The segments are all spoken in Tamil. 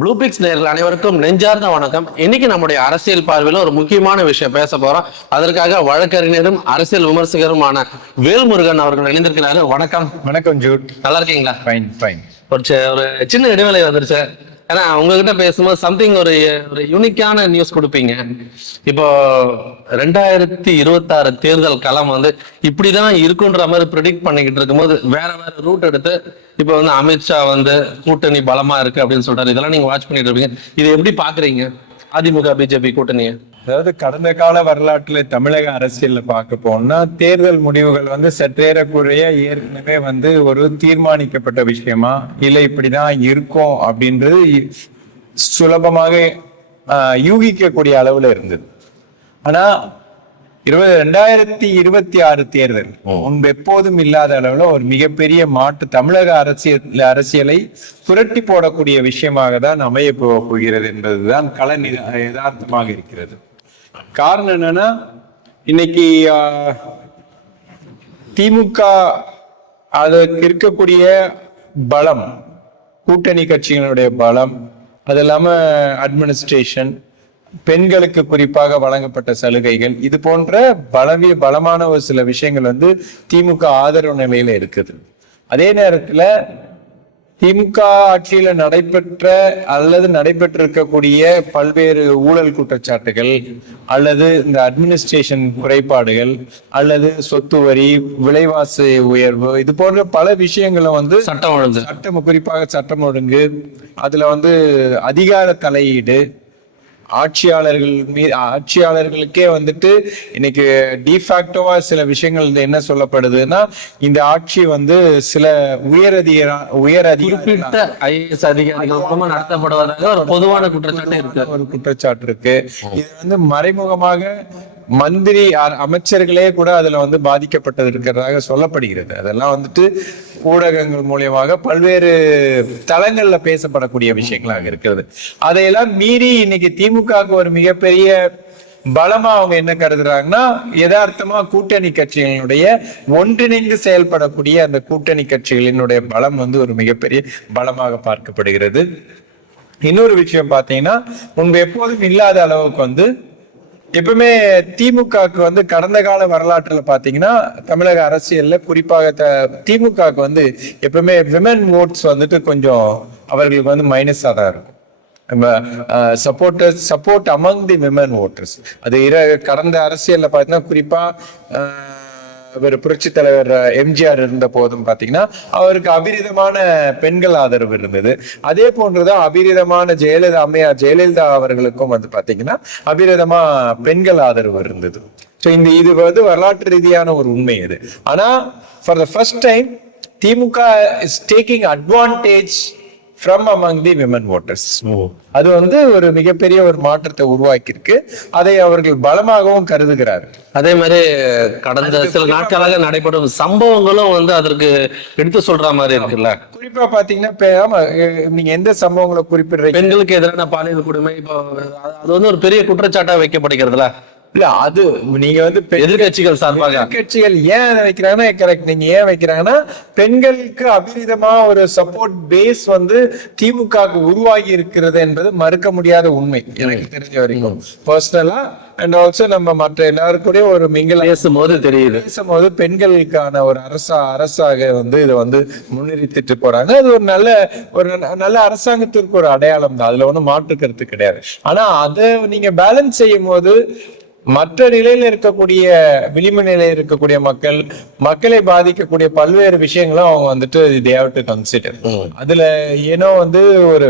ப்ளூபிக்ஸ் நேயர்கள் அனைவருக்கும் நெஞ்சார்ந்த வணக்கம். இன்னைக்கு நம்முடைய அரசியல் பார்வையில ஒரு முக்கியமான விஷயம் பேச போறோம். அதற்காக வழக்கறிஞரும் அரசியல் விமர்சகருமான வேல்முருகன் அவர்கள் இணைந்திருக்கிறாரு. வணக்கம். வணக்கம் ஜூட். நல்லா இருக்கீங்களா? ஃபைன் ஃபைன் ஒரு சின்ன இடைவேளை வந்துருச்சு. ஏன்னா உங்ககிட்ட பேசும்போது சம்திங் ஒரு ஒரு யூனிக்கான நியூஸ் கொடுப்பீங்க. இப்போ ரெண்டாயிரத்தி இருபத்தாறு தேர்தல் களம் வந்து இப்படிதான் இருக்குன்ற மாதிரி ப்ரிடிக்ட் பண்ணிக்கிட்டு இருக்கும்போது வேற வேற ரூட் எடுத்து இப்போ வந்து அமித்ஷா வந்து கூட்டணி பலமா இருக்கு அப்படின்னு சொல்றாரு. இதெல்லாம் நீங்க வாட்ச் பண்ணிட்டு இருப்பீங்க. இதை எப்படி பாக்குறீங்க? அதிமுக பிஜேபி கூட்டணியை. அதாவது கடந்த கால வரலாற்றுல தமிழக அரசியல்ல பார்க்க போனா தேர்தல் முடிவுகள் வந்து சற்றேறக்குறைய ஏற்கனவே வந்து ஒரு தீர்மானிக்கப்பட்ட விஷயமா இல்ல இப்படிதான் இருக்கும் அப்படின்றது சுலபமாக யூகிக்கக்கூடிய அளவுல இருந்தது. ஆனா இருபது ரெண்டாயிரத்தி இருபத்தி ஆறு தேர்தல் முன்பு எப்போதும் இல்லாத அளவுல ஒரு மிகப்பெரிய மாற்று தமிழக அரசியல் அரசியலை புரட்டி போடக்கூடிய விஷயமாக தான் அமைய போகிறது என்பதுதான் கள நி- யதார்த்தமாக இருக்கிறது. காரணம் என்னன்னா இன்னைக்கு திமுக அதற்கு இருக்கக்கூடிய பலம் கூட்டணி கட்சிகளுடைய பலம் அது இல்லாமல் அட்மினிஸ்ட்ரேஷன் பெண்களுக்கு குறிப்பாக வழங்கப்பட்ட சலுகைகள் இது போன்ற பலவிய பலமான ஒரு சில விஷயங்கள் வந்து திமுக ஆதரவு நிலையில இருக்குது. அதே நேரத்துல திமுக ஆட்சியில நடைபெற்ற அல்லது நடைபெற்றிருக்கக்கூடிய பல்வேறு ஊழல் குற்றச்சாட்டுகள் அல்லது இந்த அட்மினிஸ்ட்ரேஷன் குறைபாடுகள் அல்லது சொத்து வரி விலைவாசி உயர்வு இது போன்ற பல விஷயங்களும் வந்து சட்டம் ஒழுங்கு. சட்டம் குறிப்பாக சட்டம் ஒழுங்கு அதுல வந்து அதிகார தலையீடு ஆட்சியாளர்கள் மீது ஆட்சியாளர்களுக்கே வந்துட்டு இன்னைக்கு டிஃபாக்டோவா சில விஷயங்கள் என்ன சொல்லப்படுதுன்னா இந்த ஆட்சி வந்து சில உயரதிகார உயர் குறிப்பிட்ட ஐஏஎஸ் அதிகாரிகள் நடத்தப்படுவதாக ஒரு பொதுவான குற்றச்சாட்டு இருக்கு. ஒரு குற்றச்சாட்டு இருக்கு. இது வந்து மறைமுகமாக மந்திரி அமைச்சர்களே கூட அதுல வந்து பாதிக்கப்பட்டது இருக்கிறதாக சொல்லப்படுகிறது. அதெல்லாம் வந்துட்டு ஊடகங்கள் மூலியமாக பல்வேறு தளங்கள்ல பேசப்படக்கூடிய விஷயங்களாக இருக்கிறது. அதையெல்லாம் மீறி இன்னைக்கு திமுகவுக்கு ஒரு மிகப்பெரிய பலமா அவங்க என்ன கருதுறாங்கன்னா யதார்த்தமா கூட்டணி கட்சிகளினுடைய ஒன்றிணைந்து செயல்படக்கூடிய அந்த கூட்டணி கட்சிகளினுடைய பலம் வந்து ஒரு மிகப்பெரிய பலமாக பார்க்கப்படுகிறது. இன்னொரு விஷயம் பார்த்தீங்கன்னா முன்பு எப்போதும் இல்லாத அளவுக்கு வந்து எப்பவுமே திமுகவுக்கு வந்து கடந்த கால வரலாற்றுல பாத்தீங்கன்னா தமிழக அரசியல்ல குறிப்பாக த- திமுகவுக்கு வந்து எப்பவுமே விமன் ஓட்ஸ் வந்துட்டு கொஞ்சம் அவர்களுக்கு வந்து மைனஸா தான் இருக்கும். Supporters support among the women voters அது இர கடந்த அரசியல்ல பாத்தீங்கன்னா குறிப்பா ஒரு புரட்சி தலைவர் எம்ஜிஆர் இருந்த போதும் பாத்தீங்கன்னா அவருக்கு அபிரிதமான பெண்கள் ஆதரவு இருந்தது. அதே போன்றுதான் அபிரிதமான ஜெயலலிதா அம்மையார் ஜெயலலிதா அவர்களுக்கும் வந்து பாத்தீங்கன்னா அபிரிதமா பெண்கள் ஆதரவு இருந்தது. ஸோ இந்த இது வந்து வரலாற்று ரீதியான ஒரு உண்மை இது. ஆனா for the first time DMK is taking advantage from among the women voters அது வந்து ஒரு மிகப்பெரிய ஒரு மாற்றத்தை உருவாக்கியிருக்கு. அதை அவர்கள் பலமாகவும் கருதுகிறார்கள் அதே மாதிரி கடந்த சில நாட்களாக நடைபெறும் சம்பவங்களும் வந்து அதற்கு எடுத்து சொல்ற மாதிரி இருக்குல்ல? குறிப்பா பாத்தீங்கன்னா ஆமா நீங்க எந்த சம்பவங்களை குறிப்பிடுறீங்க? பெண்களுக்கு எதிரான பாலியல் கொடுமை இப்போ அது வந்து ஒரு பெரிய குற்றச்சாட்டா வைக்கப்படுகிறதுல. இல்ல அது நீங்க வந்து எதிர்கட்சிகள் சார்பாக. கட்சிகள் ஏன் அதை வைக்கிறாங்கன்னா கரெக்ட் நீங்க ஏன் வைக்கிறாங்கன்னா பெண்களுக்கு அபிரிதமா ஒரு சப்போர்ட் பேஸ் வந்து திமுகவுக்கு உருவாகி இருக்கிறது என்பது மறுக்க முடியாத உண்மை எனக்கு தெரிஞ்ச வரைக்கும். பர்சனலா அண்ட் ஆல்சோ நம்ம மற்ற எல்லாருக்கூடயும் ஒரு மிங்கில் பேசும்போது தெரியுது. பேசும்போது பெண்களுக்கான ஒரு அரசா அரசாக வந்து இதை வந்து முன்னிறுத்திட்டு போறாங்க. அது ஒரு நல்ல ஒரு நல்ல அரசாங்கத்திற்கு ஒரு அடையாளம் தான். அதுல ஒண்ணும் மாற்று கருத்து கிடையாது. ஆனா அதை நீங்க பேலன்ஸ் செய்யும் போது மற்ற நிலையில இருக்கக்கூடிய விளிம்பு நிலையில இருக்கக்கூடிய மக்கள் மக்களை பாதிக்கக்கூடிய பல்வேறு விஷயங்களும் அவங்க வந்துட்டு have to consider. அதுல ஏனோ வந்து ஒரு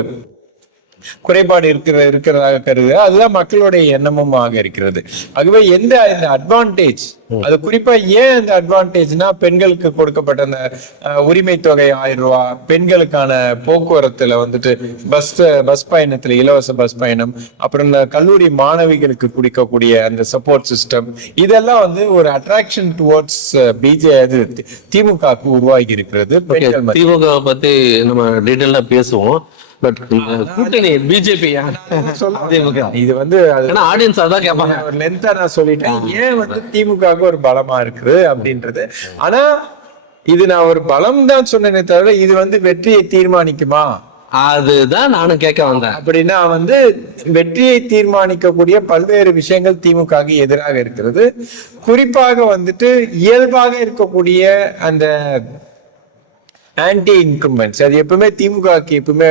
குறைபாடு இருக்கிற இருக்கிறதாக கருது அதுதான் மக்களுடைய எண்ணமும் ஆக இருக்கிறது. ஆகவே எந்த இந்த அட்வான்டேஜ் அது குறிப்பா ஏன் இந்த அட்வான்டேஜ்னா பெண்களுக்கு கொடுக்கப்பட்ட அந்த உரிமை தொகை ஆயிரம் ரூபாய் பெண்களுக்கான போக்குவரத்துல வந்துட்டு பஸ் பஸ் பயணத்துல இலவச பஸ் பயணம் அப்புறம் இந்த கல்லூரி மாணவிகளுக்கு குடிக்கக்கூடிய அந்த சப்போர்ட் சிஸ்டம் இதெல்லாம் வந்து ஒரு அட்ராக்ஷன் டுவர்ட்ஸ் பிஜே அது திமுகவுக்கு உருவாகி இருக்கிறது. திமுக பத்தி நம்ம டீட்டெயிலா பேசுவோம். பட் கூட்டணி பிஜேபி அதிமுக இது வந்து அது ஏன்னா ஆடியன்ஸ் அதான் கேட்பாங்க ஒரு லென்த்தா நான் சொல்லிட்டேன். ஏன் வந்து திமுகவுக்கு ஒரு பலமா இருக்குது அப்படின்றது? ஆனா இது நான் ஒரு பலம் தான் சொன்னேனே தவிர இது வந்து வெற்றியை தீர்மானிக்குமா? அதுதான் நானும் கேட்க வந்தேன். அப்படின்னா வந்து வெற்றியை தீர்மானிக்கக்கூடிய பல்வேறு விஷயங்கள் திமுகவுக்கு எதிராக இருக்கிறது. குறிப்பாக வந்துட்டு இயல்பாக இருக்கக்கூடிய அந்த ஆன்டி இன்கம்பன்ஸ் அது எப்பவுமே திமுகவுக்கு எப்பவுமே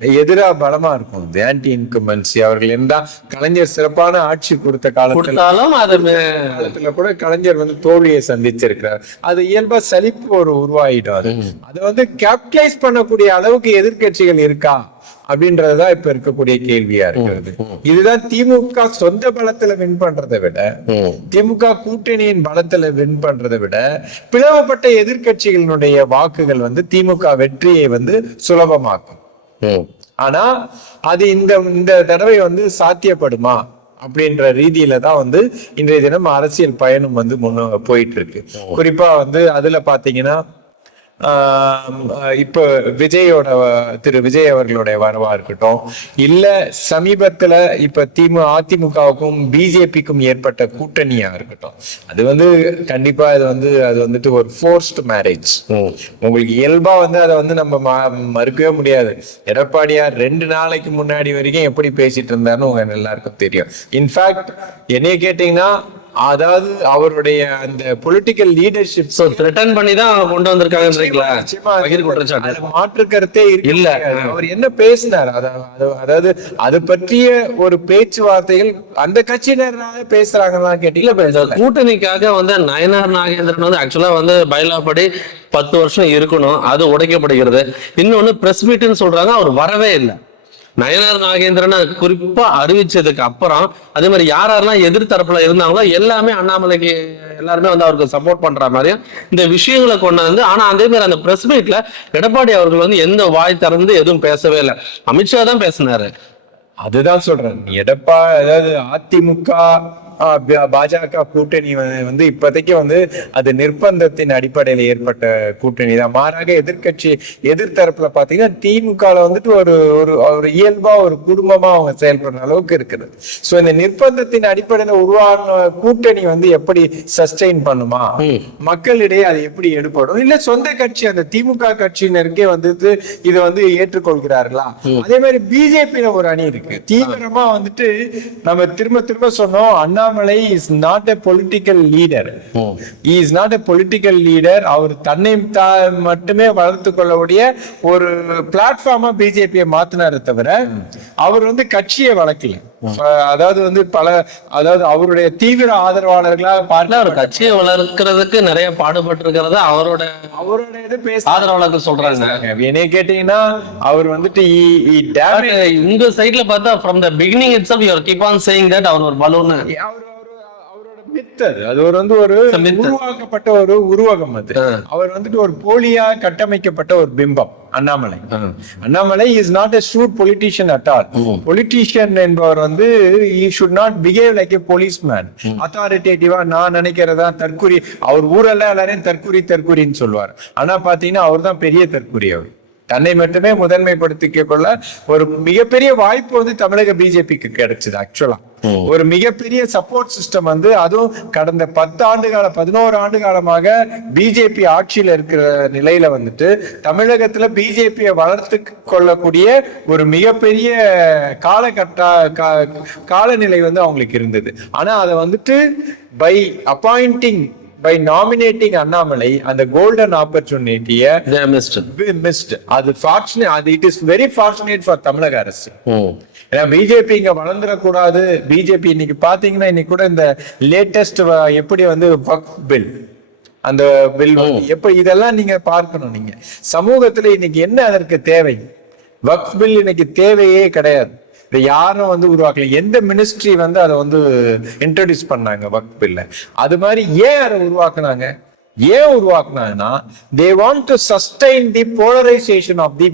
எதிரா பலமா இருக்கும். இந்த ஆன்டி இன்கம்பன்சி அவர்கள் இருந்தா கலைஞர் சிறப்பான ஆட்சி கொடுத்த காலத்துல கொடுத்தாலும் அது மே- காலத்துல கூட கலைஞர் வந்து தோல்வியை சந்திச்சிருக்கிறார். அது இயல்பா சலிப்பு ஒரு உருவாயிடும் அது. அதை வந்து கேப்டலைஸ் பண்ணக்கூடிய அளவுக்கு எதிர்க்கட்சிகள் இருக்கா? அப்படின்றதுதான் இப்ப இருக்கக்கூடிய கேள்வியா இருக்கிறது. இதுதான் திமுக சொந்த பலத்துல வின் பண்றதை விட. திமுக கூட்டணியின் பலத்துல வின் பண்றதை விட பிளவுபட்ட எதிர்க்கட்சிகளினுடைய வாக்குகள் வந்து திமுக வெற்றியை வந்து சுலபமாக்கும். ஆனா அது இந்த இந்த தடவை வந்து சாத்தியப்படுமா அப்படின்ற ரீதியில தான் வந்து இன்றைய தினம் அரசியல் பயணம் வந்து முன்ன போயிட்டு இருக்கு. குறிப்பா வந்து அதுல பாத்தீங்கன்னா இப்ப விஜயோட திரு விஜய் அவர்களுடைய வரவா இருக்கட்டும் இல்ல சமீபத்துல இப்ப திமு அதிமுகவுக்கும் பிஜேபிக்கும் ஏற்பட்ட கூட்டணியா இருக்கட்டும் அது வந்து கண்டிப்பா இது வந்து அது வந்துட்டு ஒரு ஃபோர்ஸ்ட் மேரேஜ். உங்களுக்கு இயல்பா வந்து அதை வந்து நம்ம மறுக்கவே முடியாது. எடப்பாடியார் ரெண்டு நாளைக்கு முன்னாடி வரைக்கும் எப்படி பேசிட்டு இருந்தாருன்னு உங்க எல்லாருக்கும் தெரியும். இன்ஃபேக்ட் என்னைய கேட்டீங்கன்னா அதாவது அவருடைய அந்த பொலிட்டிக்கல் லீடர்ஷிப் சோ த்ரெட்டன் பண்ணி தான் கொண்டு குற்றச்சாட்டு. மாற்று கருத்தே இல்ல. அவர் என்ன பேசினார்? அதா- அது- அதாவது அது பற்றிய ஒரு பேச்சுவார்த்தைகள் அந்த கட்சியினராக பேசுறாங்களா இல்ல கேட்டீங்க இப்ப இந்த கூட்டணிக்காக வந்து நயனார் நாகேந்திரன் வந்து ஆக்சுவலா வந்து பைலாப்படி பத்து வருஷம் இருக்கணும். அது உடைக்கப்படுகிறது. இன்னொன்னு பிரஸ் மீட்னு சொல்றாங்க. அவர் வரவே இல்லை. நயனார் நாகேந்திரனை குறிப்பா அறிவிச்சதுக்கு அப்புறம் அதே மாதிரி யார் யாரெல்லாம் எதிர்த்தரப்புல இருந்தாங்களோ எல்லாமே அண்ணாமலைக்கு எல்லாருமே வந்து அவருக்கு சப்போர்ட் பண்ற மாதிரியும் இந்த விஷயங்களை கொண்டு வந்து ஆனா அதே மாதிரி அந்த பிரஸ் மீட்ல எடப்பாடி அவர்கள் வந்து எந்த வாய் திறந்து எதுவும் பேசவே இல்லை. அமித்ஷா தான் பேசினாரு. அதுதான் சொல்றேன். எடப்பா அதாவது அதிமுக பாஜக கூட்டணி வந்து- இப்போதைக்கு வந்து அது நிர்பந்தத்தின் அடிப்படையில் ஏற்பட்ட கூட்டணி தான். மாறாக எதிர்க்கட்சி எதிர்த்தரப்புல பாத்தீங்கன்னா திமுகல வந்துட்டு ஒரு ஒரு ஒரு இயல்பா ஒரு குடும்பமா அவங்க செயல்படுற அளவுக்கு இருக்குது. சோ இந்த நிர்பந்தத்தின் அடிப்படையில உருவான கூட்டணி வந்து எப்படி சஸ்டெயின் பண்ணுமா? மக்களிடையே அது எப்படி எடுப்படும் இல்ல சொந்த கட்சி அந்த திமுக கட்சியினருக்கே வந்துட்டு இதை வந்து ஏற்றுக்கொள்கிறார்களா? அதே மாதிரி பிஜேபியில ஒரு அணி இருக்கு. தீவிரமா வந்துட்டு நம்ம திரும்ப திரும்ப சொன்னோம் Annamalai is not a political leader is not a political leader அவர் தன்னை மட்டுமே வளர்த்து கொள்ளக்கூடிய ஒரு பிளாட்ஃபார்மா பிஜேபியை மாத்தினாரே தவிர அவர் வந்து கட்சியை வளர்க்கல. அதாவது வந்து பல அதாவது அவருடைய தீவிர ஆதரவாளர்களா இல்ல பார்த்து அவர் கட்சியை வளர்க்கறதுக்கு நிறைய பாடுபட்டு இருக்கிறத அவரோட அவரோட இது பேச ஆதரவாளர்கள் சொல்றாங்க. என்னைய கேட்டீங்கன்னா அவர் வந்துட்டு உங்க சைட்ல பார்த்தா from the beginning it's you keep on saying that அவர் ஒரு பலூன் அவர் myth அது. ஒரு வந்து ஒரு. உருவாக்கப்பட்ட ஒரு உருவகம் அது. அவர் வந்துட்டு ஒரு போலியா கட்டமைக்கப்பட்ட ஒரு பிம்பம் Annamalai. Annamalai is not a shrewd politician at all. Politician என்பவர் வந்து he should not behave like a policeman. அத்தாரிட்டேட்டிவா நான் நினைக்கிறதா தற்குறி அவர் ஊரெல்லாம் எல்லாரையும் தற்குறி தற்குறின்னு சொல்லுவார். ஆனா பாத்தீங்கன்னா அவர் தான் பெரிய தற்குறி அவர். தன்னை மட்டுமே முதன்மைப்படுத்திக்க கொள்ள ஒரு மிகப்பெரிய வாய்ப்பு வந்து தமிழக பிஜேபிக்கு கிடைச்சது ஆக்சுவலா ஒரு மிகப்பெரிய சப்போர்ட் சிஸ்டம் வந்து அதுவும் கடந்த பத்து ஆண்டு கால பதினோரு ஆண்டு காலமாக பிஜேபி ஆட்சியில இருக்கிற நிலையில வந்துட்டு தமிழகத்துல பிஜேபியை வளர்த்து கொள்ளக்கூடிய ஒரு மிகப்பெரிய காலகட்ட காலநிலை வந்து அவங்களுக்கு இருந்தது. ஆனா அதை வந்துட்டு by appointing by nominating Annamalai அந்த கோல்டன் ஆப்பர்ச்சுனிட்டியை மிஸ்ட் அது ஃபார்ச்சுனேட் அது it is very fortunate for தமிழக அரசு. ஏன்னா பிஜேபி இங்க வளர்ந்துடக்கூடாது. பிஜேபி இன்னைக்கு பாத்தீங்கன்னா இன்னைக்கு கூட இந்த லேட்டஸ்ட் எப்படி வந்து பில் அந்த பில் எப்படி இதெல்லாம் நீங்க பார்க்கணும் நீங்க. சமூகத்துல இன்னைக்கு என்ன அதற்கு தேவை? வக்ஃப் பில் இன்னைக்கு தேவையே கிடையாது. இதை யாரும் வந்து உருவாக்கல. எந்த மினிஸ்ட்ரி வந்து அதை வந்து இன்ட்ரடியூஸ் பண்ணாங்க வக்ஃப் அது மாதிரி ஏன் அதை உருவாக்குனாங்க? ஏன் உருவாக்குனாங்கன்னா they want to sustain the polarisation of the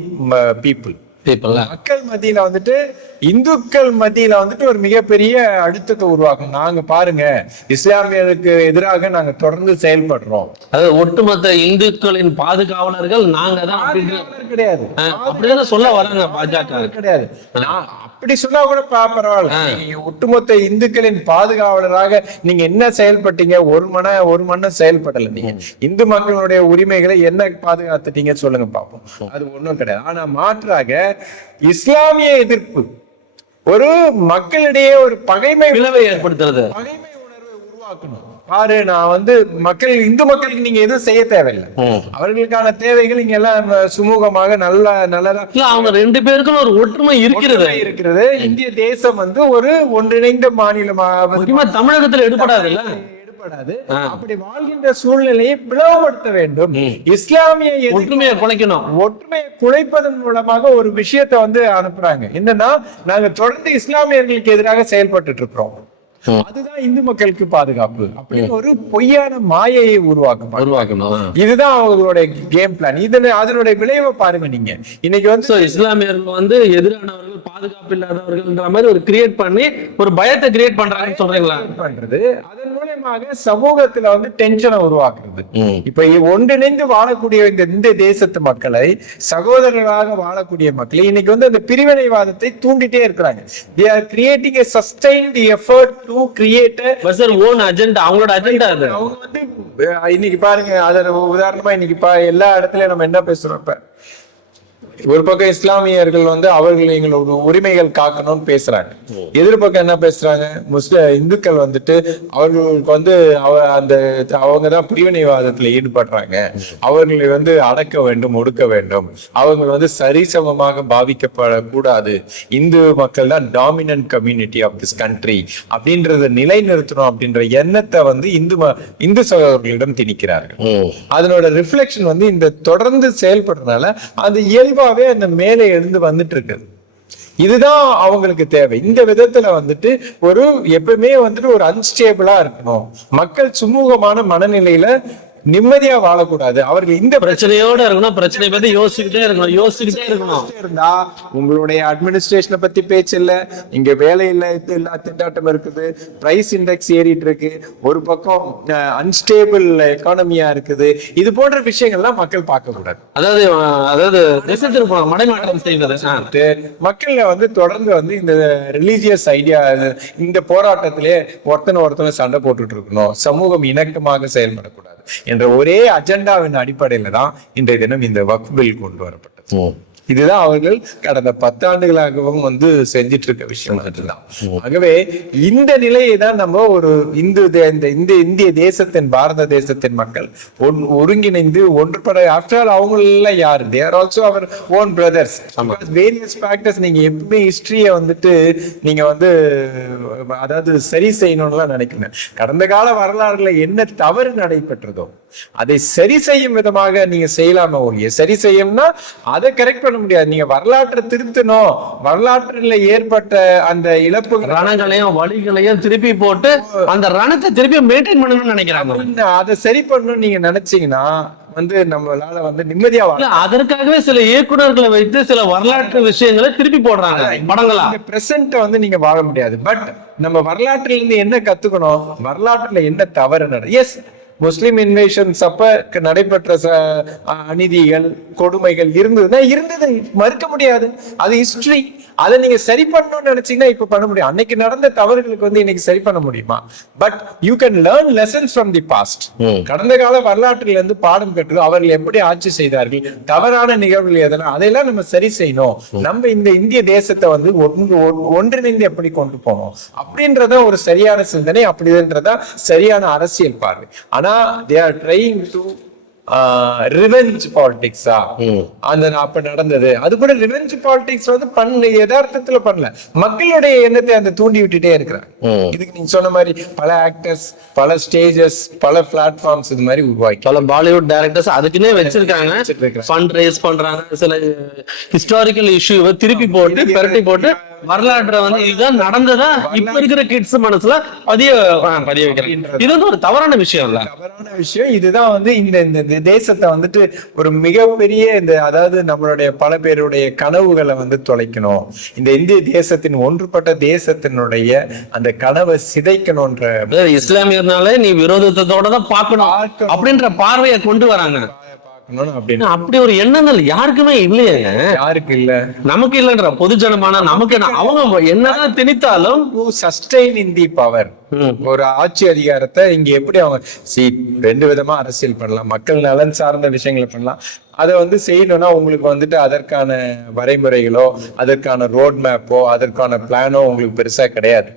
people மக்கள் மத்தியில வந்துட்டு இந்துக்கள் மத்தியில வந்துட்டு ஒரு மிகப்பெரிய அழுத்தத்தை உருவாக்கும். நாங்க பாருங்க இஸ்லாமியருக்கு எதிராக நாங்க தொடர்ந்து செயல்படுறோம். அதாவது ஒட்டுமொத்த இந்துக்களின் பாதுகாவலர்கள் நாங்க தான் கிடையாது. அப்படிதான் சொல்ல வராங்க பாஜக. கிடையாது. அப்படி சொன்னா கூட பரவாயில்ல ஒட்டுமொத்த இந்துக்களின் பாதுகாவலராக நீங்க என்ன செயல்பட்டீங்க? ஒரு மன ஒரு மண்ணும் செயல்படல நீங்க. இந்து மக்களுடைய உரிமைகளை என்ன பாதுகாத்துட்டீங்க சொல்லுங்க பாப்போம். அது ஒண்ணும் கிடையாது. ஆனா மாற்றாக இஸ்லாமிய எதிர்ப்பு ஒரு மக்களிடையே ஒரு பகைமை பிளவை ஏற்படுத்துறது. பகைமை உணர்வை உருவாக்கணும். பாரு நான் வந்து மக்கள் இந்து மக்களுக்கு நீங்க எதுவும் செய்ய தேவையில்லை. அவர்களுக்கான தேவைகள் இங்க எல்லாம் சுமூகமாக நல்ல நல்லதா அவங்க ரெண்டு பேருக்கும் ஒரு ஒற்றுமை இருக்கிறது. இருக்கிறது. இந்திய தேசம் வந்து ஒரு ஒன்றிணைந்த மாநிலமாக தமிழகத்துல எடுபடாது எடுபடாது. அப்படி வாழ்கின்ற சூழ்நிலையை பிளவுபடுத்த வேண்டும். இஸ்லாமிய ஒற்றுமையை குலைக்கணும். ஒற்றுமையை குலைப்பதன் மூலமாக ஒரு விஷயத்தை வந்து அனுப்புறாங்க. என்னன்னா நாங்க தொடர்ந்து இஸ்லாமியர்களுக்கு எதிராக செயல்பட்டு இருக்கிறோம். அதுதான் இந்து மக்களுக்கு பாதுகாப்பு அப்படின்னு ஒரு பொய்யான மாயையை உருவாக்கும் உருவாக்கணும் இதுதான் அவங்களுடைய கேம் பிளான் இதனை அதனுடைய விளைவை பாருங்க நீங்க. இன்னைக்கு வந்து இஸ்லாமியர்கள் வந்து எதிரானவர்கள் பாதுகாப்பு இல்லாதவர்கள்ன்ற மாதிரி ஒரு கிரியேட் பண்ணி ஒரு பயத்தை கிரியேட் பண்றாங்கன்னு சொல்றீங்களா? பண்றது. அதன் மூலியமாக சமூகத்துல வந்து டென்ஷனை உருவாக்குறது. இப்ப ஒன்றிணைந்து வாழக்கூடிய இந்த இந்த தேசத்து மக்களை சகோதரர்களாக வாழக்கூடிய மக்களை இன்னைக்கு வந்து அந்த பிரிவினைவாதத்தை தூண்டிட்டே இருக்கிறாங்க. They are creating a sustained effort a but sir own agenda அவங்களோட அஜெண்டா அது. அவங்க வந்து இன்னைக்கு பாருங்க அத உதாரணமா இன்னைக்கு பா எல்லா இடத்துலயும் நம்ம என்ன பேசுறோம் இப்ப? ஒரு பக்கம் இஸ்லாமியர்கள் வந்து அவர்கள் எங்களோட உரிமைகள் காக்கணும்னு பேசுறாங்க. எதிர்பக்கம் என்ன பேசுறாங்க? முஸ்லிம் இந்துக்கள் வந்துட்டு அவர்களுக்கு வந்து அவ அந்த அவங்க தான் பிரிவினைவாதத்துல ஈடுபடுறாங்க. அவர்களை வந்து அடக்க வேண்டும் ஒடுக்க வேண்டும். அவங்க வந்து சரிசமமாக பாவிக்கப்படக்கூடாது. இந்து மக்கள் தான் dominant community of this country அப்படின்றத நிலைநிறுத்தணும் அப்படின்ற எண்ணத்தை வந்து இந்து இந்து சகோதரர்களிடம் திணிக்கிறார்கள். அதனோட ரிஃப்ளெக்ஷன் வந்து இந்த தொடர்ந்து செயல்படுறதுனால அது இயல்பாவே அந்த மேலே எழுந்து வந்துட்டு இருக்குது இதுதான் அவங்களுக்கு தேவை. இந்த விதத்துல வந்துட்டு ஒரு எப்பவுமே வந்துட்டு ஒரு அன்ஸ்டேபிளா இருக்கணும். மக்கள் சுமூகமான மனநிலையில நிம்மதியா வாழக்கூடாது. அவர்கள் இந்த பிரச்சனையோட இருக்கணும் பிரச்சனை பத்தி யோசிச்சுக்கிட்டே இருக்கணும் யோசிச்சுக்கிட்டே இருக்கணும். இருந்தா உங்களுடைய அட்மினிஸ்ட்ரேஷனை பத்தி பேச்சு இல்ல இங்க வேலை இல்ல இது இல்ல திண்டாட்டம் இருக்குது பிரைஸ் இண்டெக்ஸ் ஏறிட்டு இருக்கு ஒரு பக்கம் அன்ஸ்டேபிள் எக்கானமியா இருக்குது இது போன்ற விஷயங்கள்லாம் மக்கள் பார்க்க கூடாது அதாவது அதாவது மடைமாற்றம் செய்வது மக்கள்ல வந்து தொடர்ந்து வந்து இந்த ரிலீஜியஸ் ஐடியா இந்த போராட்டத்திலே ஒருத்தனை ஒருத்தனை சண்டை போட்டுட்டு இருக்கணும். சமூகம் இணக்கமாக செயல்படக்கூடாது. என்ற ஒரே அஜெண்டாவின் அடிப்படையில் தான் இன்றைய தினம் இந்த வக்பில் கொண்டு வரப்பட்டது. இதுதான் அவர்கள் கடந்த பத்தாண்டுகளாகவும் வந்து செஞ்சிட்டு இருக்க விஷயம் அதுதான். ஆகவே இந்த நிலையை தான் நம்ம ஒரு இந்து இந்த இந்த இந்திய தேசத்தின் பாரத தேசத்தின் மக்கள் ஒன்- ஒருங்கிணைந்து ஒன்றுபட ஆஃப்டர் அவங்க எல்லாம் யாரு? They're also our own brothers various factors நீங்க எப்பவுமே ஹிஸ்டரியை வந்துட்டு நீங்க வந்து அதாவது சரி செய்யணும்லாம் நினைக்கணும் கடந்த கால வரலாறுல என்ன தவறு நடைபெற்றதோ அதை சரி செய்யும் விதமாக நீங்க செய்யலாமே ஒழிய சரி செய்யும்னா அதை கரெக்ட் பண்ண முடியாது. நீங்க வரலாற்றை திருத்தணும். வரலாற்றில் ஏற்பட்ட அந்த இழப்புகள் ரணங்களையும் வழிகளையும் திருப்பி போட்டு அந்த ரணத்தை திருப்பி மெயின்டைன் பண்ணணும்னு நினைக்கிறாங்க. அதை சரி பண்ணணும்னு நீங்க நினைச்சீங்கன்னா வந்து நம்மளால வந்து நிம்மதியா வாழ இல்ல அதற்காகவே சில இயக்குனர்களை வைத்து சில வரலாற்று விஷயங்களை திருப்பி போடுறாங்க படங்களா? பிரசன்ட் வந்து நீங்க வாழ முடியாது. பட் நம்ம வரலாற்றுல இருந்து என்ன கத்துக்கணும்? வரலாற்றுல என்ன தவறு நட எஸ் முஸ்லீம் இன்வேஷன்ஸ் அப்ப நடைபெற்ற ச- அநீதிகள் கொடுமைகள் இருந்ததுன்னா இருந்தது மறுக்க முடியாது. அது ஹிஸ்டரி அதை நீங்க சரி பண்ணணும்னு நினைச்சீங்கன்னா இப்ப பண்ண முடியும். அன்னைக்கு நடந்த தவறுகளுக்கு வந்து இன்னைக்கு சரி பண்ண முடியுமா? But you can learn lessons from the past கடந்த கால வரலாற்றில் இருந்து பாடம் பெற்று அவர்கள் எப்படி ஆட்சி செய்தார்கள் தவறான நிகழ்வுகள் எதனா அதையெல்லாம் நம்ம சரி செய்யணும். நம்ம இந்த இந்திய தேசத்தை வந்து ஒன்று ஒன்- ஒன்றிணைந்து எப்படி கொண்டு போகணும் அப்படின்றத ஒரு சரியான சிந்தனை அப்படின்றத சரியான அரசியல் பார்வை. ஆனா they are trying to revenge பாலிடிக்ஸா அந்த அப்ப நடந்தது. அது கூட ரிவெஞ்ச் பாலிடிக்ஸ் வந்து பண்ண யதார்த்தத்துல பண்ணல. மக்களுடைய எண்ணத்தை அந்த தூண்டி விட்டுட்டே இருக்கிறாங்க இதுக்கு நீங்க சொன்ன மாதிரி பல ஆக்டர்ஸ் பல ஸ்டேஜஸ் பல பிளாட்ஃபார்ம்ஸ் இது மாதிரி உருவாக்கி பல பாலிவுட் டைரக்டர்ஸ் அதுக்குன்னே வச்சிருக்காங்க. ஃபண்ட் ரைஸ் பண்றாங்க. சில ஹிஸ்டாரிக்கல் இஷ்யூவை திருப்பி போட்டு பெரட்டி போட்டு வரலாற்றை வந்து இதுதான் நடந்ததா? இப்ப இருக்கிற கிட்ஸ் மனசுல பதிய பதிய வைக்கிறாங்க இது வந்து ஒரு தவறான விஷயம் இல்ல. தவறான விஷயம். இதுதான் வந்து இந்த இந்த தேசத்தை வந்துட்டு ஒரு மிகப்பெரிய இந்த அதாவது நம்மளுடைய பல பேருடைய கனவுகளை வந்து தொலைக்கணும். இந்த இந்திய தேசத்தின் ஒன்றுபட்ட தேசத்தினுடைய அந்த கனவை சிதைக்கணும்ன்ற இஸ்லாமியர்னாலே நீ விரோதத்தோட தான் பார்க்கணும். அப்படின்ற பார்வையை கொண்டு வராங்க. அப்படி ஒரு எண்ணங்கள் யாருக்குமே இல்லையேங்க யாருக்கு இல்ல? நமக்கு இல்லைன்ற பொதுஜனமான நமக்கு அவங்க என்னதான் திணித்தாலும் சஸ்டைன் இன் தி பவர். ஒரு ஆட்சி அதிகாரத்தை இங்க எப்படி அவங்க சி ரெண்டு விதமா அரசியல் பண்ணலாம். மக்கள் நலன் சார்ந்த விஷயங்களை பண்ணலாம். அதை வந்து செய்யணும்னா உங்களுக்கு வந்துட்டு அதற்கான வரைமுறைகளோ அதற்கான ரோட் மேப்போ அதற்கான பிளானோ உங்களுக்கு பெருசா கிடையாது.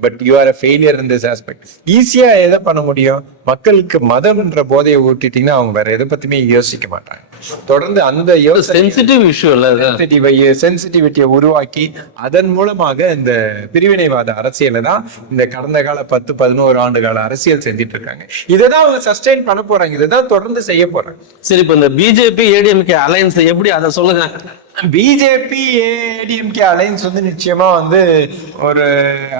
But you are a failure in this aspect ஈஸியாக எதை பண்ண முடியும்? மக்களுக்கு மதம்ன்ற போதையை ஊட்டிட்டீங்கன்னா அவங்க வேற எதை பற்றியுமே யோசிக்க மாட்டாங்க. தொடர்ந்து அந்த சென்சிட்டிவ் இஷ்யூ இல்ல சென்சிட்டிவிட்டியை உருவாக்கி அதன் மூலமாக இந்த பிரிவினைவாத அரசியலை தான் இந்த கடந்த கால பத்து பதினோரு ஆண்டு கால அரசியல் செஞ்சுட்டு இருக்காங்க. இதை தான் அவங்க சஸ்டைன் பண்ண போறாங்க. இதை தான் தொடர்ந்து செய்ய போறாங்க. சரி இப்ப இந்த பிஜேபி ஏடிஎம்கே அலையன்ஸ் எப்படி அதை சொல்லுங்க? பிஜேபி ஏடிஎம்கே அலைன்ஸ் வந்து நிச்சயமா வந்து ஒரு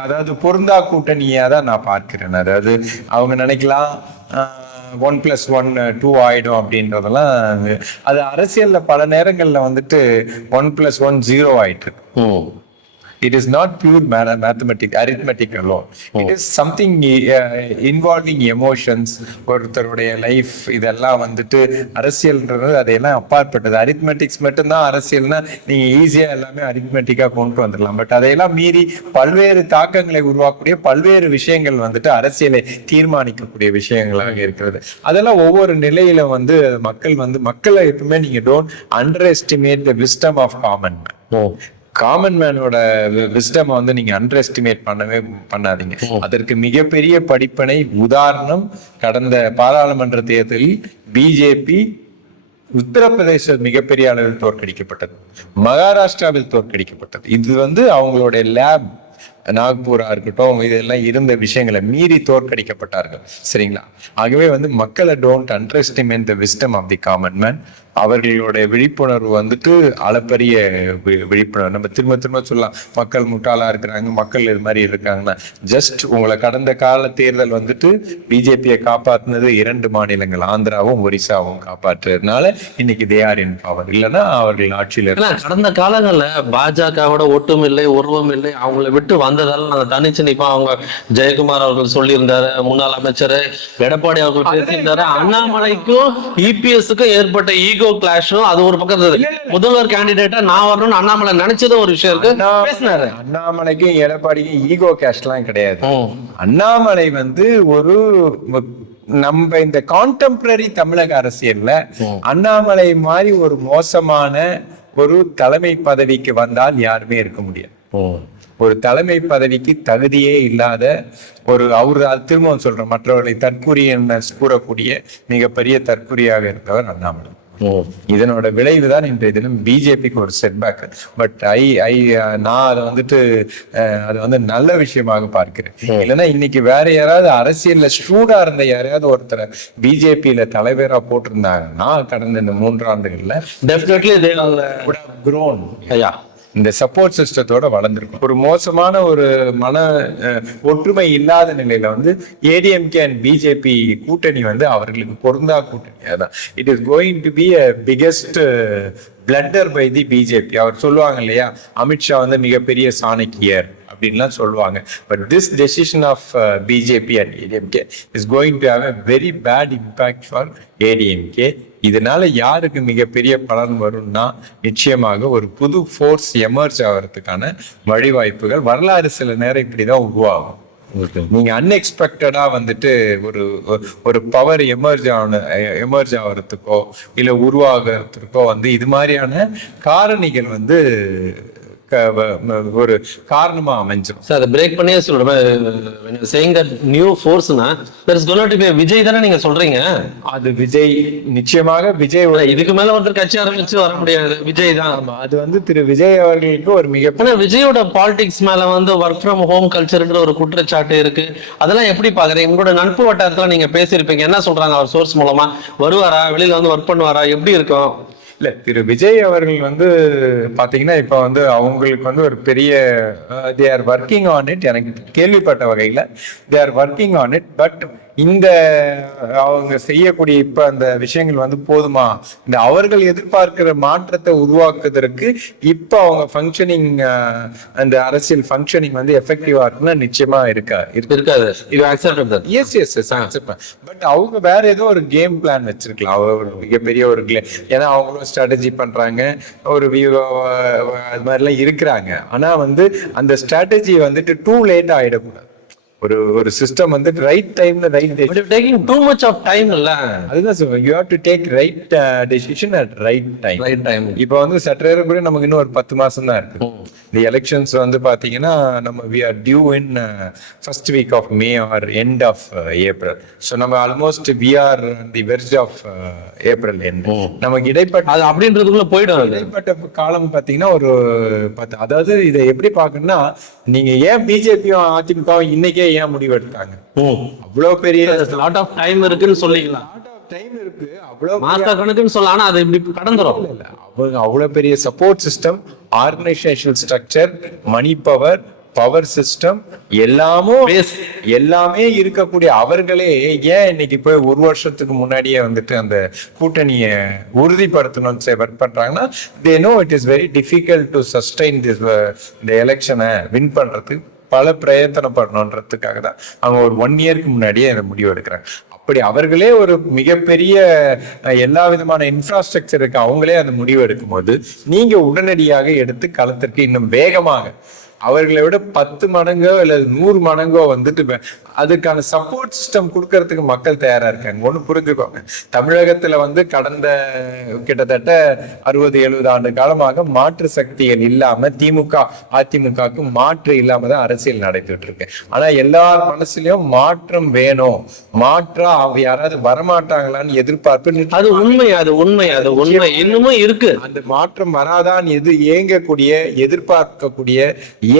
அதாவது பொருந்தா கூட்டணியா தான் நான் பார்க்கிறேன். அதாவது அவங்க நினைக்கலாம். ஒன் பிளஸ் ஒன் டூ ஆயிடும் அப்படின்றதெல்லாம் அது அரசியல்ல பல நேரங்கள்ல வந்துட்டு ஒன் பிளஸ் ஒன் ஜீரோ ஆயிட்டு it is not pure ma- mathematic arithmetic alone. It is something uh, involving emotions. ஒருத்தருடைய லைஃப் இதெல்லாம் வந்துட்டு அரசியல்ன்றது அதையெல்லாம் அப்பாற்பட்டது. அரித்மெட்டிக்ஸ் மட்டும்தான் அரசியல்னா நீங்க ஈஸியா எல்லாமே அரித்மெட்டிக்கா கொண்டு வந்துடலாம். பட் அதையெல்லாம் மீறி பல்வேறு தாக்கங்களை உருவாக்கக்கூடிய பல்வேறு விஷயங்கள் வந்துட்டு அரசியலை தீர்மானிக்கக்கூடிய விஷயங்களாக இருக்கிறது. அதெல்லாம் ஒவ்வொரு நிலையில வந்து மக்கள் வந்து மக்களை எப்பவுமே நீங்க don't underestimate the wisdom of common common மேனோட wisdom வந்து நீங்க அண்டர் எஸ்டிமேட் பண்ணவே பண்ணாதீங்க. அதற்கு மிகப்பெரிய படிப்பனை உதாரணம் கடந்த பாராளுமன்ற தேர்தலில் பிஜேபி உத்தரப்பிரதேச மிகப்பெரிய அளவில் தோற்கடிக்கப்பட்டது. மகாராஷ்டிராவில் தோற்கடிக்கப்பட்டது. இது வந்து அவங்களுடைய லேப் நாக்பூரா இருக்கட்டும் இதெல்லாம் இருந்த விஷயங்களை மீறி தோற்கடிக்கப்பட்டார்கள். சரிங்களா? ஆகவே வந்து மக்களை don't underestimate the wisdom of the common man அவர்களுடைய விழிப்புணர்வு வந்துட்டு அளப்பரிய வி- விழிப்புணர்வு. நம்ம திரும்ப திரும்ப சொல்லலாம். மக்கள் முட்டாளா இருக்கிறாங்க மக்கள் இது மாதிரி இருக்காங்கன்னா ஜஸ்ட் உங்களை கடந்த கால தேர்தல் வந்துட்டு பிஜேபியை காப்பாத்துனது இரண்டு மாநிலங்கள் ஆந்திராவும் ஒரிசாவும் காப்பாற்றுறதுனால இன்னைக்கு தே ஆர் இன் பவர் இல்லைன்னா அவர்கள் ஆட்சியில் கடந்த காலங்கள்ல பாஜகவோட ஒட்டும் இல்லை உருவம் இல்லை அவங்கள விட்டு வந்ததால நாங்க தனிச்சு அவங்க ஜெயக்குமார் அவர்கள் சொல்லியிருந்தாரு முன்னாள் அமைச்சர் எடப்பாடி அவர்கள் பேசியிருந்தாரு அண்ணாமலைக்கும் இபிஎஸ்க்கும் ஏற்பட்ட ஈகோ கிளாஷும் அது ஒரு பக்கம் இருந்தது. முதல்வர் கேண்டிடேட்டா நான் வரணும்னு அண்ணாமலை நினைச்சது ஒரு விஷயம் இருக்கு. பேசினாரு. அண்ணாமலைக்கும் எடப்பாடிக்கும் ஈகோ கேஷ்லாம் கிடையாது. அண்ணாமலை வந்து ஒரு நம்ம இந்த கான்டெம்பரரி தமிழக அரசியல்ல அண்ணாமலை மாதிரி ஒரு மோசமான ஒரு தலைமை பதவிக்கு வந்தால் யாருமே இருக்க முடியாது. ஒரு தலைமை பதவிக்கு தகுதியே இல்லாத ஒரு அவர் திரும்பவும் சொல்றேன் மற்றவர்களை தற்கூரி என்ன கூறக்கூடிய மிகப்பெரிய தற்கூரியாக இருந்தவர் அண்ணாமலை. இதனோட விளைவு தான் இன்றைய தினம் பிஜேபிக்கு ஒரு செட்பேக் பட் ஐ ஐ நான் அதை வந்துட்டு அது வந்து நல்ல விஷயமாக பார்க்கிறேன். இல்லைன்னா இன்னைக்கு வேற யாராவது அரசியல்ல ஸ்ட்ரூடா இருந்த யாரையாவது ஒருத்தரை பிஜேபியில தலைவரா போட்டிருந்தாங்கன்னா கடந்த இந்த மூன்றாண்டுகள்ல டெஃபினெட்லி இந்த சப்போர்ட் சிஸ்டத்தோட வளர்ந்துருக்கும். ஒரு மோசமான ஒரு மன ஒற்றுமை இல்லாத நிலையில வந்து ஏடிஎம்கே அண்ட் பிஜேபி கூட்டணி வந்து அவர்களுக்கு பொருந்தா கூட்டணி. அதான். It is going to be a biggest blunder by the BJP அவர் சொல்லுவாங்க இல்லையா? அமித்ஷா வந்து மிகப்பெரிய சாணக்கியர். அப்படின்லாம் சொல்லுவாங்க. But this decision of BJP and ADMK is going to have a very bad impact for ADMK இதனால யாருக்கு மிகப்பெரிய பலன் வரும்னா நிச்சயமாக ஒரு புது ஃபோர்ஸ் எமர்ஜ் ஆகிறதுக்கான வழிவாய்ப்புகள் வரலாறு சில நேரம் இப்படிதான் உருவாகும். நீங்க அன்எக்ஸ்பெக்டடா வந்துட்டு ஒரு ஒரு பவர் எமர்ஜ் ஆன எமர்ஜ் ஆகிறதுக்கோ இல்லை உருவாகிறதுக்கோ வந்து இது மாதிரியான காரணிகள் வந்து ஒரு காரணமா அமைஞ்சிரும். சார் அதை பிரேக் பண்ணியே சொல்றேன் saying that new ஃபோர்ஸ்னா there is gonna to be Vijay தானே நீங்க சொல்றீங்க? அது விஜய் நிச்சயமாக விஜய் இதுக்கு மேல ஒருத்தர் கட்சி ஆரம்பிச்சு வர முடியாது. விஜய் தான். ஆமா அது வந்து திரு விஜய் அவர்களுக்கு ஒரு மிக விஜயோட பாலிடிக்ஸ் மேல வந்து ஒர்க் ஃப்ரம் ஹோம் கல்ச்சர்ன்ற ஒரு குற்றச்சாட்டு இருக்கு. அதெல்லாம் எப்படி பாக்குறீங்க உங்களோட நட்பு வட்டாரத்துல நீங்க பேசியிருப்பீங்க. என்ன சொல்றாங்க? அவர் சோர்ஸ் மூலமா வருவாரா? வெளியில வந்து ஒர்க் பண்ணுவாரா? எப்படி இருக்கும்? இல்ல திரு விஜய் அவர்கள் வந்து பாத்தீங்கன்னா இப்ப வந்து அவங்களுக்கு வந்து ஒரு பெரிய they are working on it எனக்கு கேள்விப்பட்ட வகையில they are working on it but இந்த அவங்க செய்யக்கூடிய இப்ப அந்த விஷயங்கள் வந்து போதுமா? இந்த அவர்கள் எதிர்பார்க்கிற மாற்றத்தை உருவாக்குவதற்கு இப்ப அவங்க ஃபங்க்ஷனிங் அந்த அரசியல் ஃபங்க்ஷனிங் வந்து எஃபெக்டிவா இருக்குன்னா நிச்சயமா இருக்கா? இருக்கு. இருக்காது. இது accept yes yes yes but அவங்க வேற ஏதோ ஒரு கேம் பிளான் வச்சிருக்கலாம். ஒரு மிகப்பெரிய ஒரு. ஏன்னா அவங்களும் ஸ்ட்ராட்டஜி பண்ணுறாங்க ஒரு வியூ அது மாதிரிலாம் இருக்கிறாங்க. ஆனால் வந்து அந்த ஸ்ட்ராட்டஜி வந்துட்டு டூ லேட் ஆயிடக்கூடாது. ஒரு ஒரு சிஸ்டம் வந்து ரைட் டைம்ல right taking too much of time இல்ல. அதுதான் you have to take right decision at right time right time இப்போ வந்து சற்றேற கூட நமக்கு இன்னும் ஒரு பத்து மாசம் தான் இருக்கு. இந்த எலெக்ஷன்ஸ் வந்து பாத்தீங்கன்னா நம்ம we are due in first week of May or end of April so நம்ம almost we are the verge of April end நமக்கு இடைப்பட்ட அது அப்படின்றதுக்குள்ள போயிடும் இடைப்பட்ட காலம் பாத்தீங்கன்னா ஒரு பத்து அதாவது இதை எப்படி பார்க்கணும்னா நீங்க ஏன் பிஜேபியும் அதிமுகவும் இன்னைக்கே ஏன் முடிவு எடுத்தாங்க அவ்வளவு பெரிய லாட் ஆஃப் டைம் இருக்குன்னு சொல்லிக்கலாம். டைம் இருக்கு. அவ்வளவு மாச கணக்குன்னு சொல்லலாம் ஆனா அது இப்படி கடந்துரும். இல்ல அவங்க அவ்வளவு பெரிய support system organisational structure money power power system எல்லாமும். எல்லாமே இருக்கக்கூடிய அவர்களே ஏன் இன்னைக்கு போய் ஒரு வருஷத்துக்கு முன்னாடியே வந்துட்டு அந்த கூட்டணியை உறுதிப்படுத்தணும்னு ஒர்க் பண்றாங்கன்னா they know it is very difficult to sustain this இந்த எலெக்ஷனை வின் பண்றதுக்கு. பல பிரயத்தனப்படணுன்றதுக்காக தான். அவங்க ஒரு ஒன் இயருக்கு முன்னாடியே அந்த முடிவு எடுக்கிறாங்க. அப்படி அவர்களே ஒரு மிகப்பெரிய அஹ், எல்லா விதமான இன்ஃப்ராஸ்ட்ரக்சருக்கு அவங்களே அந்த முடிவு எடுக்கும்போது நீங்க உடனடியாக எடுத்து களத்திற்கு இன்னும் வேகமாக அவர்களை விட பத்து மடங்கோ அல்லது நூறு மடங்கோ வந்துட்டு அதுக்கான சப்போர்ட் சிஸ்டம் கொடுக்கறதுக்கு மக்கள் தயாரா இருக்காங்க. ஒண்ணு புரிஞ்சுக்கோங்க. தமிழகத்துல வந்து கடந்த கிட்டத்தட்ட அறுபது எழுபது ஆண்டு காலமாக மாற்று சக்திகள் இல்லாம திமுக அதிமுகவுக்கு மாற்று இல்லாம தான் அரசியல் நடைபெற்று இருக்கு. ஆனா எல்லார் மனசுலயும் மாற்றம் வேணும். மாற்றா அவங்க யாராவது வரமாட்டாங்களான்னு எதிர்பார்ப்பு அது உண்மை அது உண்மை அது உண்மை. இன்னமும் இருக்கு. அந்த மாற்றம் வராதான் எது ஏங்கக்கூடிய எதிர்பார்க்கக்கூடிய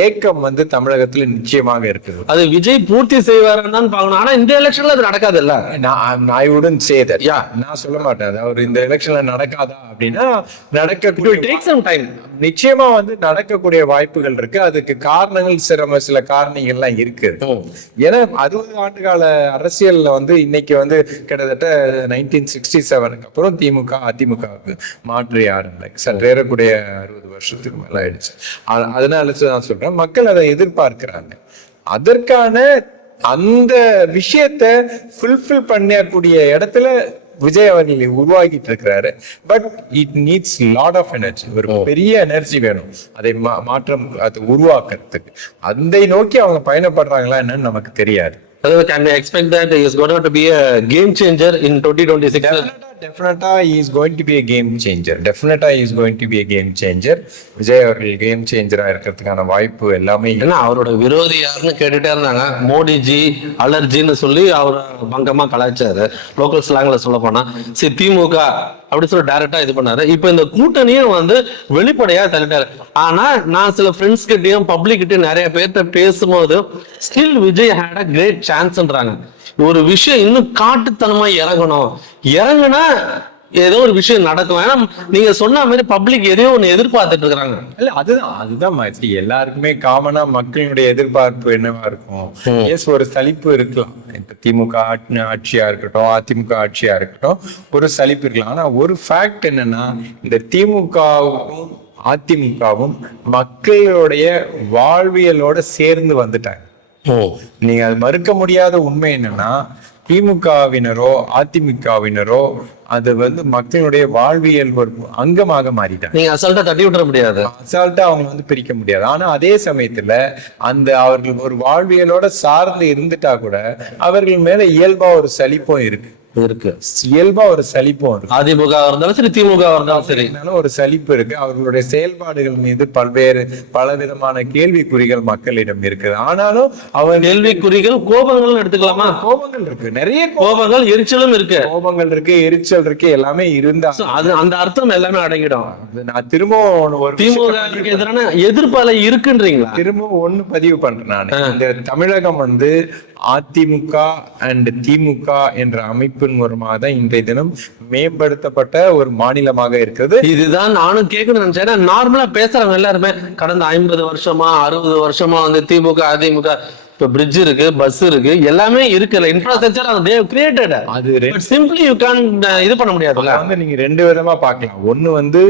ஏக்கம் வந்து தமிழகத்துல நிச்சயமாக இருக்குது. அது விஜய் பூர்த்தி செய்வாருன்னு பார்க்கணும். ஆனா இந்த எலெக்ஷன்ல அது நடக்காது இல்ல நான் ஐ உடன் சே தட் யா நான் சொல்ல மாட்டேன். அதாவது இந்த எலெக்ஷன்ல நடக்காதா அப்படின்னா நடக்கக்கூடிய டேக் சம் டைம் நிச்சயமா வந்து நடக்கக்கூடிய வாய்ப்புகள் இருக்கு. அதுக்கு காரணங்கள் சிரம சில காரணங்கள்லாம் இருக்கு. ஏன்னா அறுபது ஆண்டு கால அரசியல்ல வந்து இன்னைக்கு வந்து கிட்டத்தட்ட நைன்டீன் சிக்ஸ்டி செவனுக்கு அப்புறம் திமுக அதிமுகவுக்கு மாற்று இல்லை சற்றேறக்கூடிய அறுபது வருஷத்துக்கு மேல ஆயிடுச்சு. அதனால நான் சொல்றேன். மக்கள் அதை எதிர்பார்க்கிறாங்க. அதற்கான அந்த விஷயத்த ஃபுல்ஃபில் பண்ணக்கூடிய இடத்துல விஜய் அவர்கள் உருவாக்கிட்டு இருக்கிறாரு. But it needs lot of energy ஒரு பெரிய எனர்ஜி வேணும். அதை மாற்றம் அதை உருவாக்குறதுக்கு. அதை நோக்கி அவங்க பயணப்படுறாங்களா என்னன்னு நமக்கு தெரியாது. அதாவது can we expect that is going to be a game changer in 2026 டெஃபினட்டா is going to be a game changer டெஃபினட்டா is going to be a game changer Vijay அவர்கள் கேம் சேஞ்சரா இருக்கிறதுக்கான வாய்ப்பு எல்லாமே ஏன்னா அவரோட விரோதி யாருன்னு கேட்டுட்டே இருந்தாங்க. மோடிஜி அலர்ஜின்னு சொல்லி அவர் பங்கமா கலாய்ச்சாரு. லோக்கல் ஸ்லாங்ல சொல்ல போனா சரி திமுக அப்படின்னு சொல்லி டேரக்டா இது பண்ணாரு. இப்போ இந்த கூட்டணியும் வந்து வெளிப்படையா தள்ளிட்டாரு. ஆனா நான் சில ஃப்ரெண்ட்ஸ் கிட்டயும் பப்ளிக் கிட்டயும் நிறைய பேர்த்த பேசும்போது still Vijay had a great சான்ஸ்ன்றாங்க ஒரு விஷயம் இன்னும் காட்டுத்தனமா இறங்கணும். இறங்குனா ஏதோ ஒரு விஷயம் நடக்கும். ஏன்னா நீங்க சொன்ன மாதிரி பப்ளிக் எதையோ ஒண்ணு எதிர்பார்த்துட்டு இருக்காங்க இல்ல அதுதான் அதுதான் மாதிரி. எல்லாருக்குமே காமனா மக்களுடைய எதிர்பார்ப்பு என்னவா இருக்கும்? எஸ் ஒரு சலிப்பு இருக்கலாம். இப்ப திமுக ஆட்சி- ஆட்சியா இருக்கட்டும் அதிமுக ஆட்சியா இருக்கட்டும் ஒரு சலிப்பு இருக்கலாம். ஆனா ஒரு ஃபேக்ட் என்னன்னா இந்த திமுகவும் அதிமுகவும் மக்களுடைய வாழ்வியலோட சேர்ந்து வந்துட்டாங்க. நீங்க அது மறுக்க முடியாத உண்மை என்னன்னா திமுகவினரோ அதிமுகவினரோ அது வந்து மக்களுடைய வாழ்வியல் ஒரு அங்கமாக மாறிட்டாங்க. நீங்க அசால்ட்டா தட்டி விட்டுற முடியாது. அசால்ட்டா அவங்க வந்து பிரிக்க முடியாது. ஆனா அதே சமயத்துல அந்த அவர்கள் ஒரு வாழ்வியலோட சார்ந்து இருந்துட்டா கூட அவர்கள் மேல இயல்பா ஒரு சலிப்பும் இருக்கு. இருக்கு. இயல்பா ஒரு சலிப்பும் இருக்கு. அதிமுக இருந்தாலும் சரி திமுக இருந்தாலும் சரி. ஒரு சலிப்பு இருக்கு. அவர்களுடைய செயல்பாடுகள் மீது பல்வேறு பலவிதமான கேள்விக்குறிகள் மக்களிடம் இருக்குது. ஆனாலும் அவங்க கேள்விக்குறிகள் கோபங்கள் எடுத்துக்கலாமா? கோபங்கள் இருக்கு. நிறைய கோபங்கள் எரிச்சலும் இருக்கு. கோபங்கள் இருக்கு எரிச்சல் இருக்கு எல்லாமே இருந்தா அது அந்த அர்த்தம் எல்லாமே அடங்கிடும். நான் திரும்பவும் ஒரு திமுக எதிரான எதிர்ப்பால இருக்குன்றீங்களா? திரும்ப ஒண்ணு பதிவு பண்றேன் நான். இந்த தமிழகம் வந்து அதிமுக அண்ட் திமுக என்ற அமைப்பின் மூலமாக தான் இன்றைய தினம் மேம்படுத்தப்பட்ட ஒரு மாநிலமாக இருக்கிறது. இதுதான் நானும் கேட்கணும்னு நினைச்சேன். நார்மலா பேசுறவங்க எல்லாருமே கடந்த ஐம்பது வருஷமா அறுபது வருஷமா வந்து திமுக அதிமுக இப்போ பிரிட்ஜ் இருக்கு பஸ் இருக்கு எல்லாமே இருக்குல்ல. இன்ஃப்ராஸ்ட்ரக்சர் அது கிரியேட்டட் அது சிம்பிளி யூ கேன் இது பண்ண முடியாதுல்ல. வந்து நீங்க ரெண்டு விதமா பார்க்கலாம். ஒண்ணு வந்து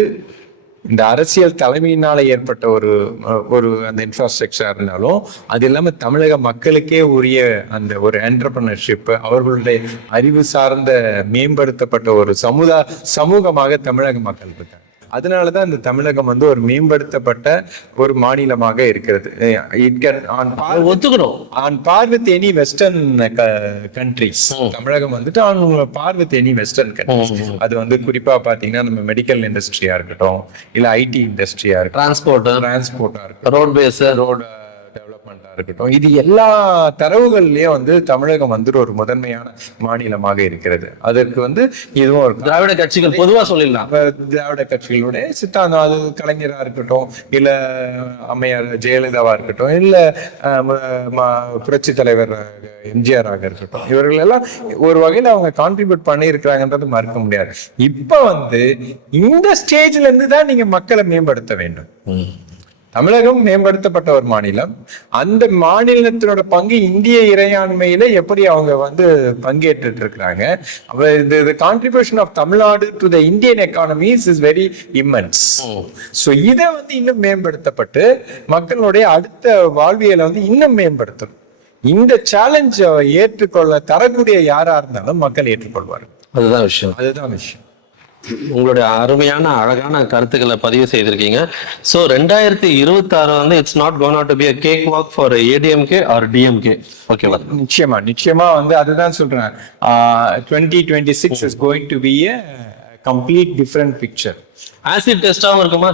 இந்த அரசியல் தலைமையினால ஏற்பட்ட ஒரு ஒரு அந்த இன்ஃப்ராஸ்ட்ரக்சர் இருந்தாலும் அது இல்லாமல் தமிழக மக்களுக்கே உரிய அந்த ஒரு என்டர்பிரினர்ஷிப் அவர்களுடைய அறிவு சார்ந்த மேம்படுத்தப்பட்ட ஒரு சமுதா சமூகமாக தமிழக மக்கள் இருக்காங்க. அதனாலதான் இந்த தமிழகம் வந்து ஒரு மேம்படுத்தப்பட்ட ஒரு மாநிலமாக இருக்கிறது. இட் கேன் ஆன் ஒத்துக்கணும். On par with any western countries Tamilagam வந்துட்டு on par with any western countries அது வந்து குறிப்பா பாத்தீங்கன்னா நம்ம மெடிக்கல் இண்டஸ்ட்ரியா இருக்கட்டும் இல்ல ஐடி இண்டஸ்ட்ரியா இருக்கட்டும். டிரான்ஸ்போர்ட் டிரான்ஸ்போர்ட்டா இருக்கட்டும். ரோட் பேஸ் ரோடு டெவலப்மெண்டா இருக்கட்டும் இது எல்லா தரவுகள்லயும் வந்து தமிழகம் வந்துட்டு ஒரு முதன்மையான மாநிலமாக இருக்கிறது. அதற்கு வந்து இதுவும் ஒரு திராவிட கட்சிகள் பொதுவா சொல்லிடலாம். திராவிட கட்சிகளுடைய சித்தாந்தம் அது கலைஞரா இருக்கட்டும் இல்ல அம்மையார் ஜெயலலிதாவா இருக்கட்டும் இல்ல புரட்சி தலைவர் எம்ஜிஆராக இருக்கட்டும் இவர்கள் எல்லாம் ஒரு வகையில அவங்க கான்ட்ரிபியூட் பண்ணி இருக்கிறாங்கன்றது மறுக்க முடியாது. இப்ப வந்து இந்த ஸ்டேஜ்ல இருந்து தான் நீங்க மக்களை மேம்படுத்த வேண்டும். தமிழகம் மேம்படுத்தப்பட்ட ஒரு மாநிலம். அந்த மாநிலத்தினோட பங்கு இந்திய இறையாண்மையில எப்படி அவங்க வந்து பங்கேற்றுட்டு இருக்கிறாங்க இந்த contribution of Tamil Nadu to the Indian economies is very immense so இதை வந்து இன்னும் மேம்படுத்தப்பட்டு மக்களுடைய அடுத்த வாழ்வியலை வந்து இன்னும் மேம்படுத்தணும் இந்த சேலஞ்சை ஏற்றுக்கொள்ள தரக்கூடிய யாரா இருந்தாலும் மக்கள் ஏற்றுக்கொள்வார்கள். அதுதான் விஷயம். அதுதான் விஷயம். உங்களுடைய அருமையான அழகான கருத்துக்களை பதிவு செய்திருக்கீங்க. ஸோ ரெண்டாயிரத்தி இருபத்தி ஆறு வந்து it's not gone to be a cake walk for ADMK or DMK ஓகேவா நிச்சயமா நிச்சயமா வந்து அதுதான் சொல்றேன். Twenty twenty six is going to be a complete different picture acid டெஸ்டாவும் இருக்குமா?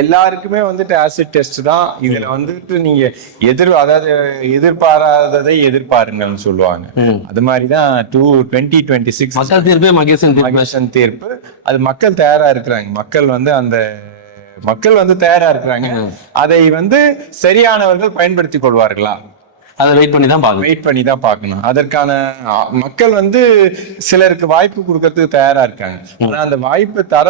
எல்லாருக்குமே வந்துட்டு ஆசிட் டெஸ்ட் தான். இதுல வந்துட்டு நீங்க எதிர் அதாவது எதிர்பாராததை எதிர்பாருங்கன்னு சொல்லுவாங்க. அது மாதிரிதான் டூ டுவெண்ட்டி டுவெண்ட்டி சிக்ஸ் மக்கள் தீர்ப்பே மகேசன் தீர்ப்பு. அது மக்கள் தயாரா இருக்கிறாங்க. மக்கள் வந்து அந்த மக்கள் வந்து தயாரா இருக்கிறாங்க. அதை வந்து சரியானவர்கள் பயன்படுத்திக் கொள்வார்களா? அதை வெயிட் பண்ணி தான் பார்க்கணும். வெயிட் பண்ணி தான் பார்க்கணும். அதற்கான மக்கள் வந்து சிலருக்கு வாய்ப்பு கொடுக்கறதுக்கு தயாரா இருக்காங்க. ஆனா அந்த வாய்ப்பு தர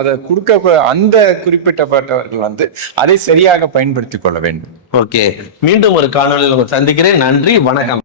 அதை கொடுக்க அந்த குறிப்பிட்டப்பட்டவர்கள் வந்து அதை சரியாக பயன்படுத்திக் கொள்ள வேண்டும். ஓகே மீண்டும் ஒரு காணொலியில் சந்திக்கிறேன். நன்றி வணக்கம்.